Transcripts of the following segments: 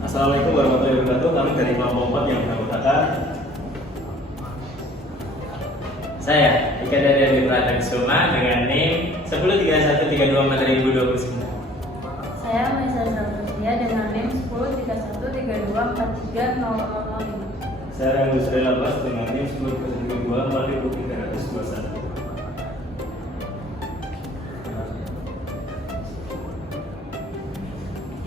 Assalamualaikum warahmatullahi wabarakatuh. Kami dari kelompok 4 yang beranggotakan saya Ika dari Pradhan Suma dengan NIM 1031324029. Saya Maisa Zalfatia dengan NIM 103132430005. Saya Rangga Sri Labas dengan NIM 10324321.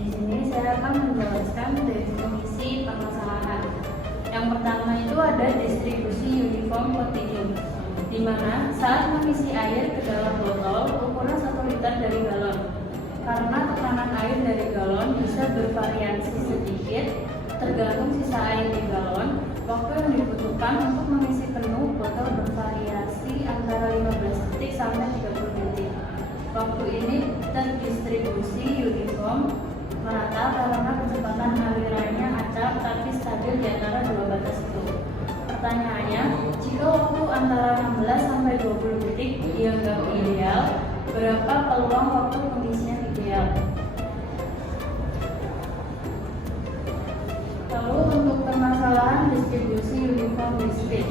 Di sini saya akan menjelaskan definisi permasalahan. Yang pertama itu ada distribusi uniform continuum, di mana saat mengisi air ke dalam botol ukuran 1 liter dari galon. Karena tekanan air dari galon bisa bervariasi sedikit tergantung sisa air di galon, waktu yang dibutuhkan untuk mengisi penuh botol bervariasi antara 15 detik sampai 30 detik. Waktu ini terdistribusi uniform merata karena kecepatan alirannya acak tapi stabil di antara dua batas itu. Pertanyaannya, jika waktu antara 16 sampai 20 detik dianggap ideal, berapa peluang waktu pengisian ideal? Lalu untuk permasalahan distribusi uniform biskuit,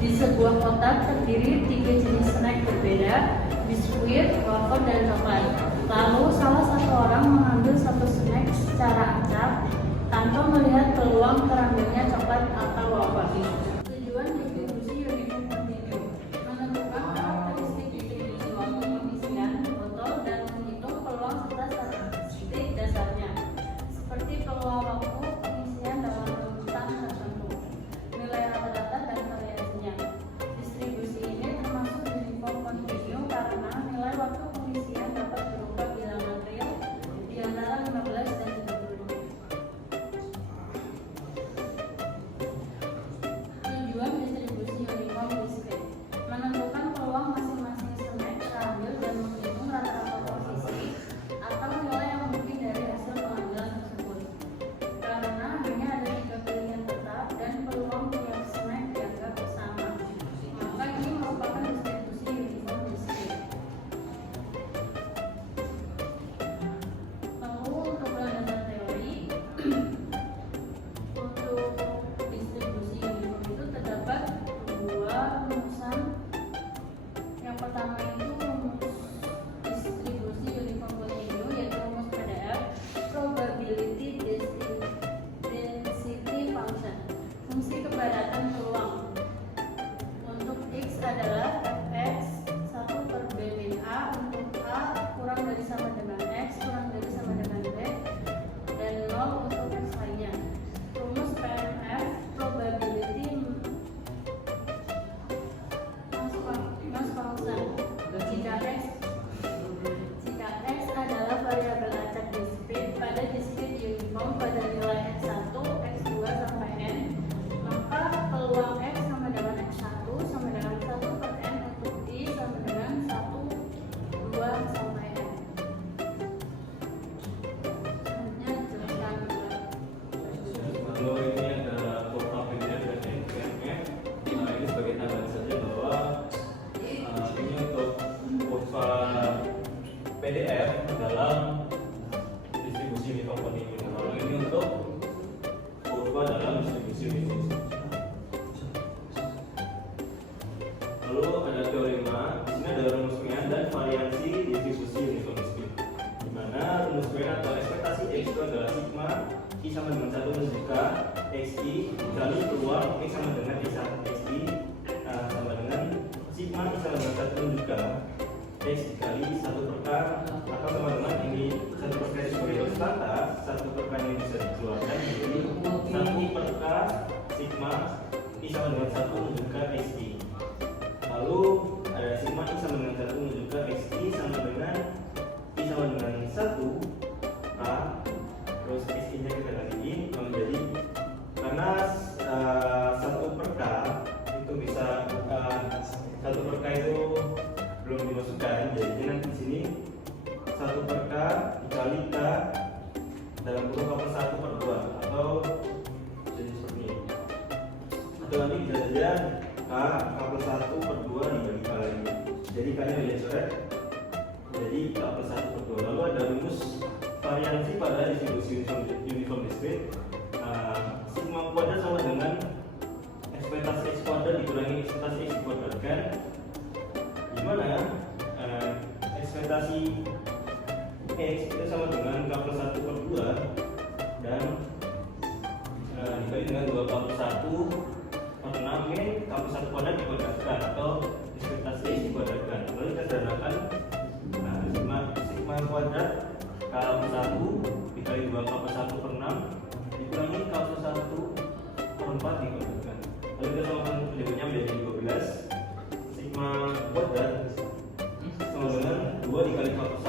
di sebuah kotak terdiri 3 jenis snack berbeda, biskuit, wafer, dan coklat. Lalu salah satu orang mengambil satu snack secara acak tanpa melihat peluang terambilnya coklat atau wafer. Tujuan distribusi uniform continuum menentukan karakteristik distribusi waktu pengisian botol dan menghitung peluang serta statistik dasarnya, seperti peluang waktu pengisian dalam urutan tertentu, nilai rata-rata dan variasinya. Distribusi ini termasuk uniform continuum karena nilai waktu pengisian dapat berupa bilangan real di antara 15 dan 30 detik. Tujuan distribusi uniform biskuit menentukan peluang masing-masing snack terambil dan menghitung rata-rata posisi atau nilai yang mungkin dari hasil pengambilan tersebut. Karena hanya ada 3 pilihan tetap dan peluang tiap snack dianggap sama, maka ini merupakan distribusi uniform biskuit. Lalu untuk landasan teori, untuk distribusi uniform itu terdapat dua rumusan. Yang pertama itu rumus distribusi uniform continuum, yaitu rumus PDF, probability density function, fungsi kepadatan peluang. Untuk X adalah Fx 1 per B min A, untuk A kurang dari sama dengan X kurang dari sama dengan B, dan 0 untuk X lainnya. Rumus PMF, probability mass function. Jika X adalah variabel acak diskrit pada diskrit uniform pada nilai X1, X2 sampai N, maka peluang X sama dengan X1 sama dengan 1 per N untuk I sama dengan 1, 2 sampai N. Selanjutnya jelaskan dulu. Kalau ini ada kurva PDF dan NPMF, ini sebagai tambahan saja bahwa ini untuk kurva PDF dalam distribusi uniform continuum. Kalau ini untuk kurva dalam distribusi uniform. Lalu ada teorema, di sini ada rumus Mean dan variansi distribusi uniform biskuit. Di mana rumus Mean atau ekspektasi X itu adalah sigma I sama dengan 1 menunjukkan XI dikali peluang X sama dengan XI sama dengan sigma I sama dengan 1 menunjukkan X dikali 1 per K atau sama dengan ini 1 per K sebagai konstanta, 1 per K ini bisa dikeluarkan jadi 1 per K sigma I sama dengan 1 menunjukkan XI. Lalu ada sigma I sama dengan 1 menunjukkan XI sama dengan I sama dengan 1 K, terus XI nya kita ganti menjadi karena 1 per K itu bisa 1 per K itu belum dimasukkan, jadi nanti di sini 1 per K dikali K dalam kurung K per 1 per 2 atau jadi seperti ini, atau nanti bisa saja K per 1 per 2 dibagi K lagi, jadi K nya dicoret jadi K per 1 per 2. Lalu ada rumus variansi pada distribusi uniform discrete per 6 min K+1 kuadrat dikuadratkan atau ekspektasi X dikuadratkan. Lalu kita sederhanakan, nah, sigma kuadrat K+1 dikali 2K+1 per 6 dikurangi K+1 per 4 dikuadratkan. Lalu kita samakan berikutnya menjadi 12. Sigma kuadrat sama dengan 2 dikali K+1,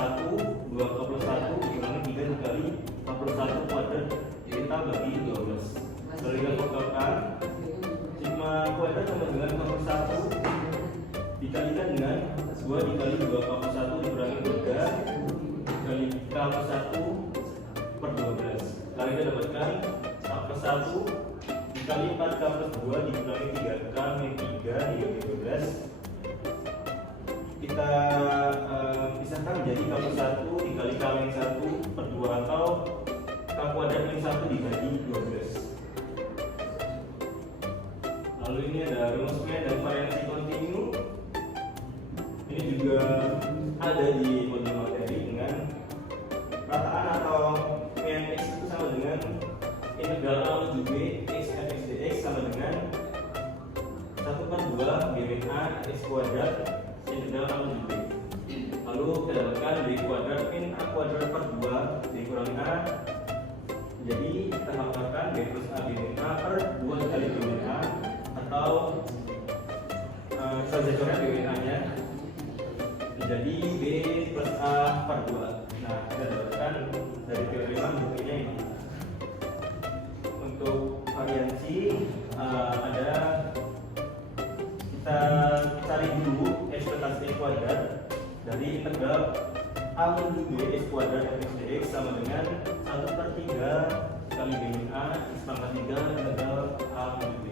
2K+1 dikurangi 3 dikali K+1 kuadrat, kita bagi 12. Lalu kita faktorkan, sigma kuadrat sama dengan K+1 dikalikan dengan 2 dikali 2K+1 dikurangi 3 dikali K+1 per 12. Lalu kita dapatkan K+1 dikali 4K+2 dikurangi 3K min 3 dikali 12. Kita pisahkan menjadi K+1 dikali K min 1 per 2 atau K kuadrat min 1 dibagi 12. Lalu ini ada rumus square dan variansi kontinu. Ini juga ada di modul materi dengan rataan atau Pn X itu sama dengan integral A menuju B X f X dx sama dengan 1/2 G min A X kuadrat integral A menuju B. Lalu kita dapatkan B kuadrat min A kuadrat per 2 dikurangi A. Jadi kita faktorkan B plus A B min A per 2 dikali B min A atau saja B min A nya menjadi B plus A per 2. Nah, kita dapatkan dari teorema bentuknya ini. Untuk variansi ada, kita cari dulu ekspektasi X kuadrat dari integral A menuju B X kuadrat f X dx sama dengan 1/3 kali B min A X pangkat 3 integral A menuju B.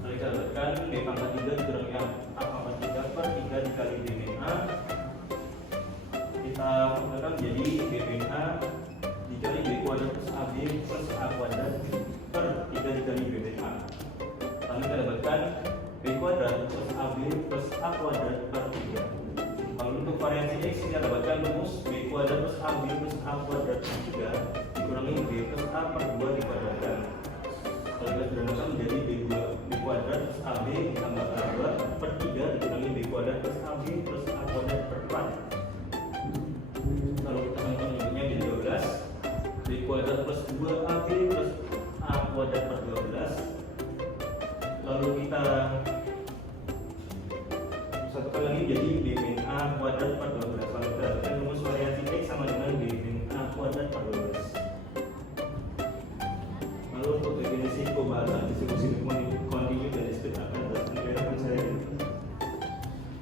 Lalu kita dapatkan B pangkat 3 dikurangi A pangkat 3 per 3 dikali B min A. Kita faktorkan menjadi B min A dikali B kuadrat plus AB plus A kuadrat per 3 dikali B min A. Lalu kita dapatkan B kuadrat plus AB plus A kuadrat per 3. Lalu untuk variansi X kita dapatkan rumus B kuadrat plus AB plus A kuadrat per 3 dikurangi B plus A per 2 dikuadratkan. Kalau kita sederhanakan menjadi B kuadrat plus AB ditambah A2 per 3 dikurangi B kuadrat plus AB plus A kuadrat per 4. Kalau kita samakan bentuknya menjadi 12. B kuadrat plus 2AB plus A kuadrat per 12. Lalu kita satukan lagi jadi B min A kuadrat per 12. Lalu kita dapatkan rumus variansi X sama dengan B min A kuadrat per 12. Lalu untuk definisi pembahasan distribusi kontinu dan diskrit akan dijelaskan saya.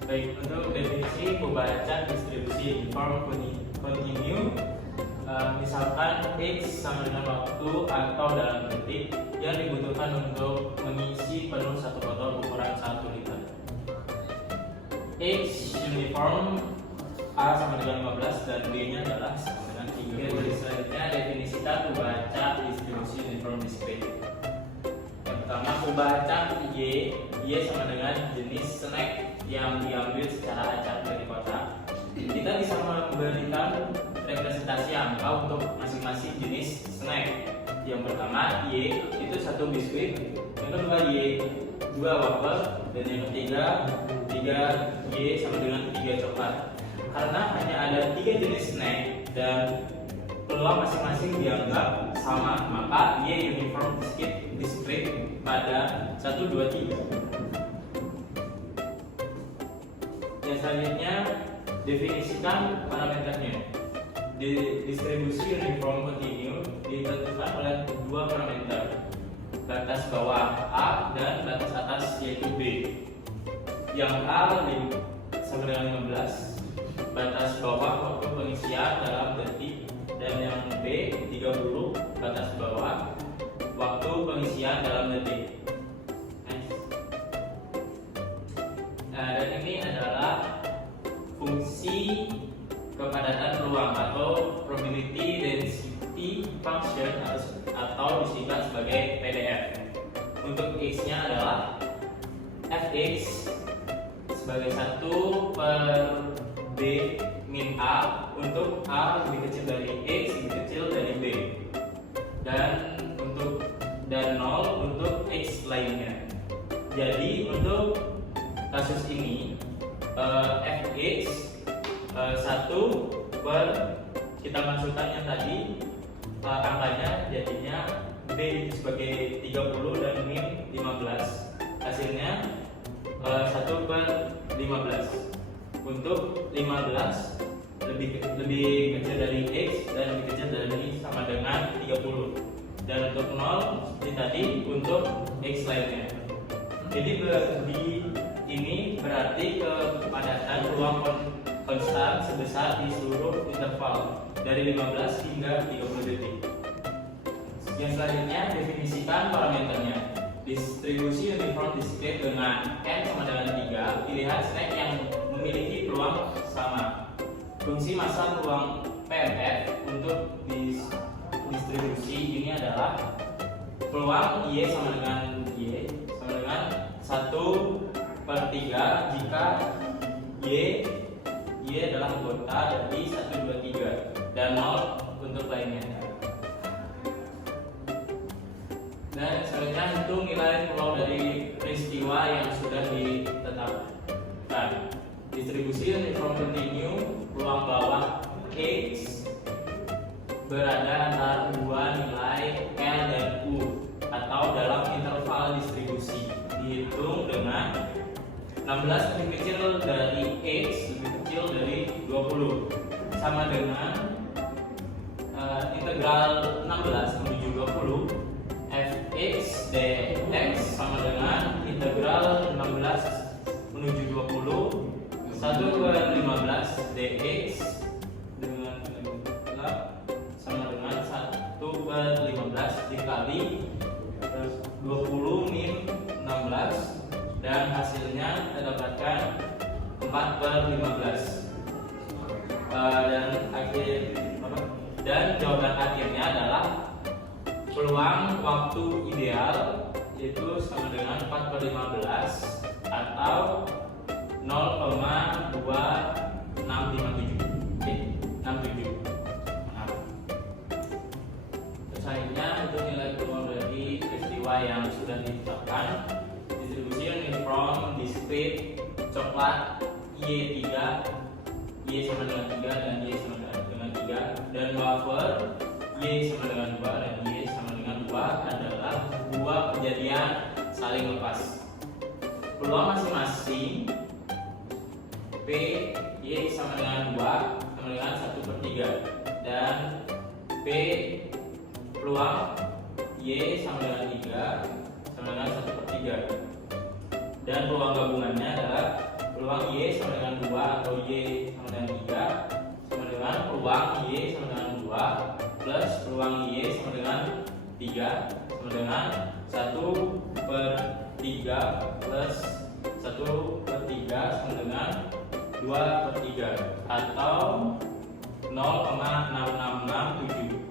Baik, untuk definisi pembacaan distribusi uniform kontinu, misalkan X sama dengan waktu atau dalam detik yang dibutuhkan untuk mengisi penuh satu botol ukuran 1 liter. X uniform, A sama dengan 15 dan B nya adalah sama dengan 3. Jadi selanjutnya definisi pembaca distribusi uniform discrete. Yang pertama, pembaca Y sama dengan jenis snack yang diambil secara acak dari kotak. Kita bisa memberikan representasi angka untuk masing-masing jenis snack. Yang pertama Y itu 1 biskuit, yang kedua Y 2 wafer, dan yang ketiga 3 Y sama dengan 3 coklat. Karena hanya ada 3 jenis snack dan peluang masing-masing dianggap sama, maka Y uniform discrete pada 1, 2, 3. Yang selanjutnya, definisikan parameternya. Distribusi uniform kontinu ditentukan oleh 2 parameter, batas bawah A dan batas atas yaitu B. Yang A sama dengan 15, batas bawah waktu pengisian dalam detik, dan yang B 30, batas bawah waktu pengisian dalam detik. Nah, dan ini adalah fungsi kepadatan ruang atau probability density function atau disingkat sebagai PDF. Untuk X-nya adalah Fx sebagai 1 per B min A untuk A lebih kecil dari X lebih kecil dari B, dan 0 untuk Jadi untuk kasus ini fx 1 per kita masukkan yang tadi angkanya jadinya b itu sebagai 30 dan min 15. Hasilnya 1 per 15. Untuk 15 lebih kecil dari x dan lebih kecil dari sama dengan 30. Dan untuk 0 seperti tadi untuk x lainnya. Jadi di ini berarti kepadatan ruang konstan sebesar di seluruh interval dari 15 hingga 30 detik. Yang selanjutnya definisikan parameternya. Distribusi uniform discrete dengan n sama dengan 3, pilihan snack yang memiliki peluang sama. Fungsi massa ruang PMF untuk distribusi ini adalah peluang Y sama dengan 1/3 jika Y adalah anggota dari 1, 2, 3 dan 0 untuk lainnya. Dan selanjutnya hitung nilai peluang dari peristiwa yang sudah ditetapkan. Distribusi uniform continue, peluang bawah X berada antara dua nilai L dan U atau dalam interval distribusi. Dihitung dengan 16 lebih kecil dari X lebih kecil dari 20 sama dengan integral 16 menuju 20 fx dx sama dengan integral 16 menuju 20 1/15 dx dengan sama dengan 1/15 dikali 20 min 16 dan hasilnya kita dapatkan 4/15 dan jawaban akhirnya adalah peluang waktu ideal itu sama dengan 4/15 atau 0,2657. Maaf. Selanjutnya itu nilai peluang dari peristiwa yang sudah ditetapkan. Distribusi uniform discrete coklat Y3, Y sama dengan 3 dan Y sama dengan 3, dan wafer Y sama dengan 2 dan Y sama dengan 2 adalah dua kejadian saling lepas. Peluang masing-masing P Y sama dengan 2 sama dengan 1/3 dan P peluang Y sama dengan 3 sama dengan 1/3 dan peluang gabungannya adalah peluang Y sama dengan 2 atau Y sama dengan 3 sama dengan peluang Y sama dengan 2 plus peluang Y sama dengan 3 sama dengan 1/3 plus 1/3 sama dengan 2/3 atau 0,6667.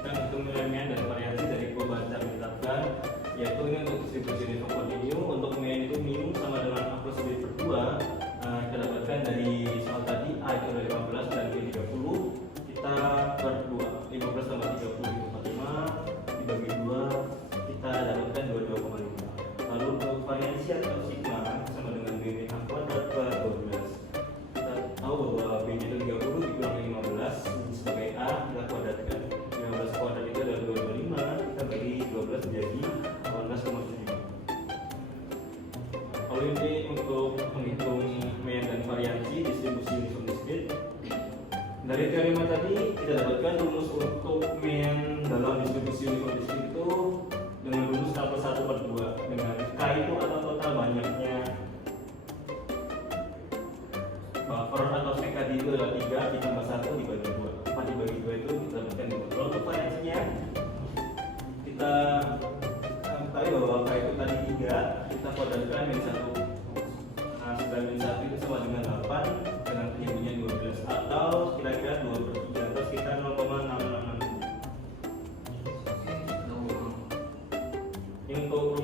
Dan untuk nilai dan variasi dari perubahan cara ditetapkan, yaitu ini untuk distribusi uniform continue. Untuk min itu min sama dengan A plus B per 2. Kita dapatkan dari soal tadi A itu dari 15 dan B 30. Kita per 2, 15 tambah 30 itu 45, dibagi 2 kita dapatkan 22,5. Lalu untuk variasi atau sigma sama dengan B min A kuadrat per 12. Kita tahu bahwa B nya itu 30 dikurangi 15 sebagai A kita kuadratkan. 15 kuadrat itu adalah 225, kita bagi 12 menjadi 18,7. Lalu ini untuk menghitung min dan variasi distribusi uniform discrete. Dari teorema tadi kita dapatkan rumus untuk min dalam distribusi uniform discrete itu dengan rumus K plus 1/2, dengan K itu atau total banyaknya buffer atau CKD itu adalah 3 ditambah 1 dibagi 2. 4 dibagi 2 itu kita dapatkan 2. Kalau untuk variasinya kita tahu bahwa K itu tadi 3, kita kuadratkan min 1. Nah, 9 min 1 itu sama dengan 8 dengan penyebutnya 12 atau kira-kira 2/3 atau sekitar 0,666. Untuk